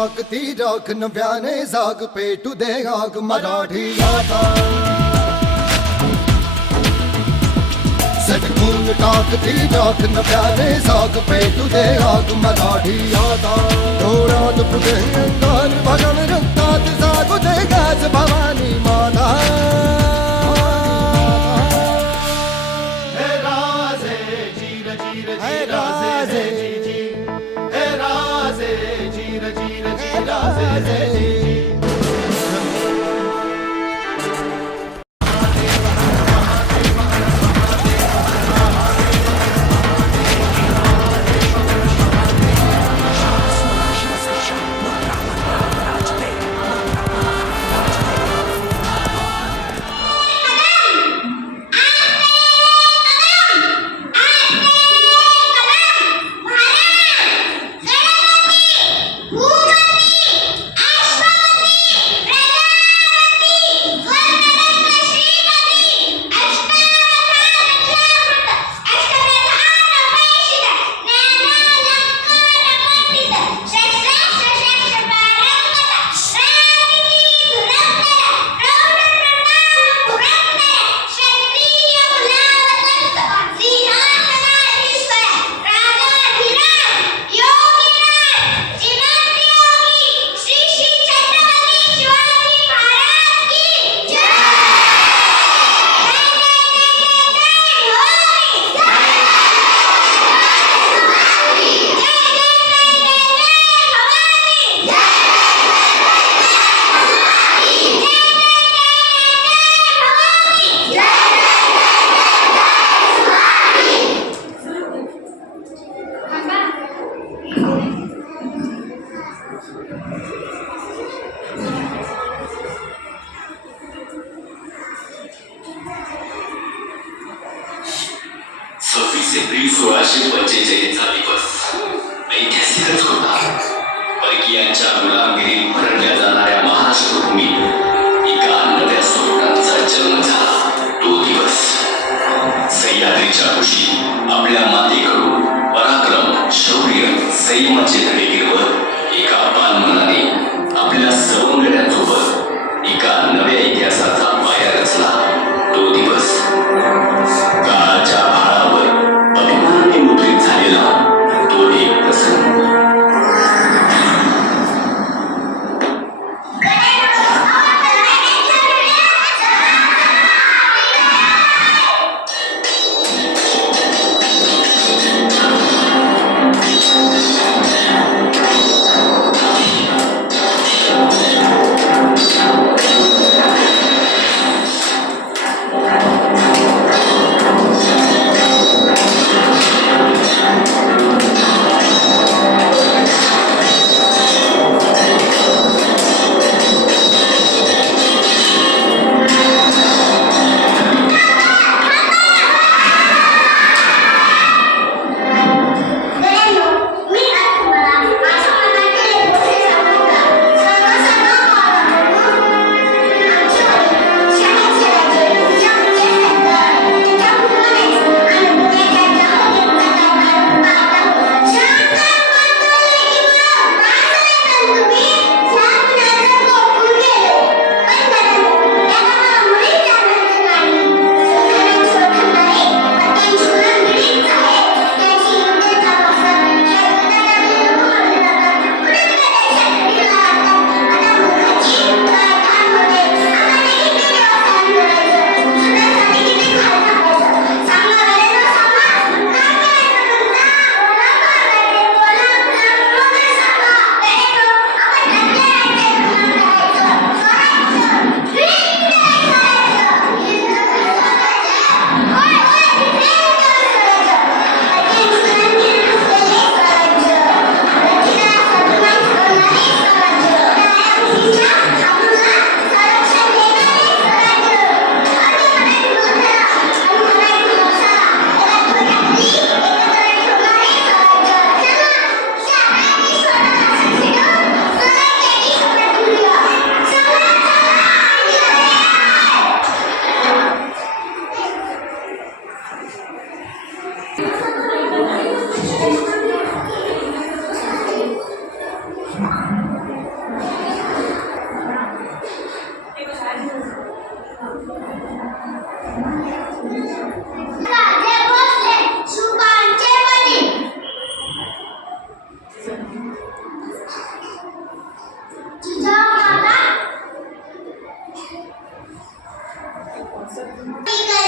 ताकती राख नव्याने जाग पेटू दे आग मराठी आता सटकून टाकती राख नव्याने जाग पेटू दे आग मराठी आता डोळ्यात पुढे अंधार भगन रक्तात जागू दे गाज भवानी माता Father. awesome.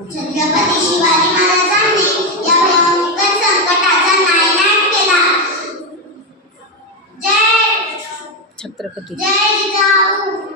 छत्रपती शिवाजी महाराजांनी या भयंकर संकटाचा नायनाट केला. जय छत्रपती. जय जिजाऊ.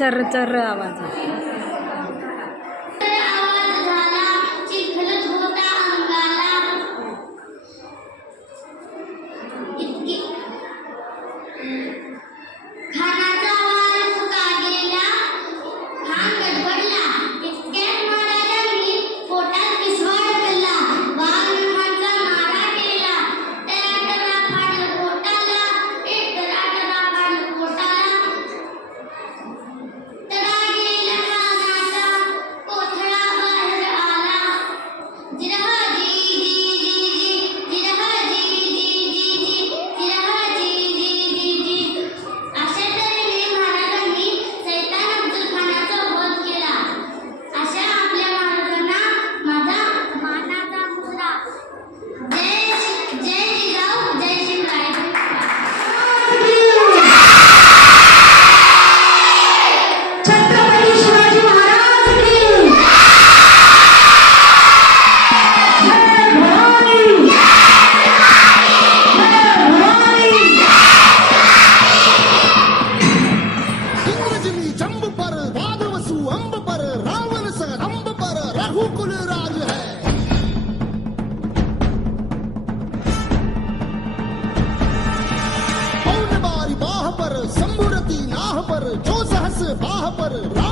चर्र चर्र आवाज आहे. पर राम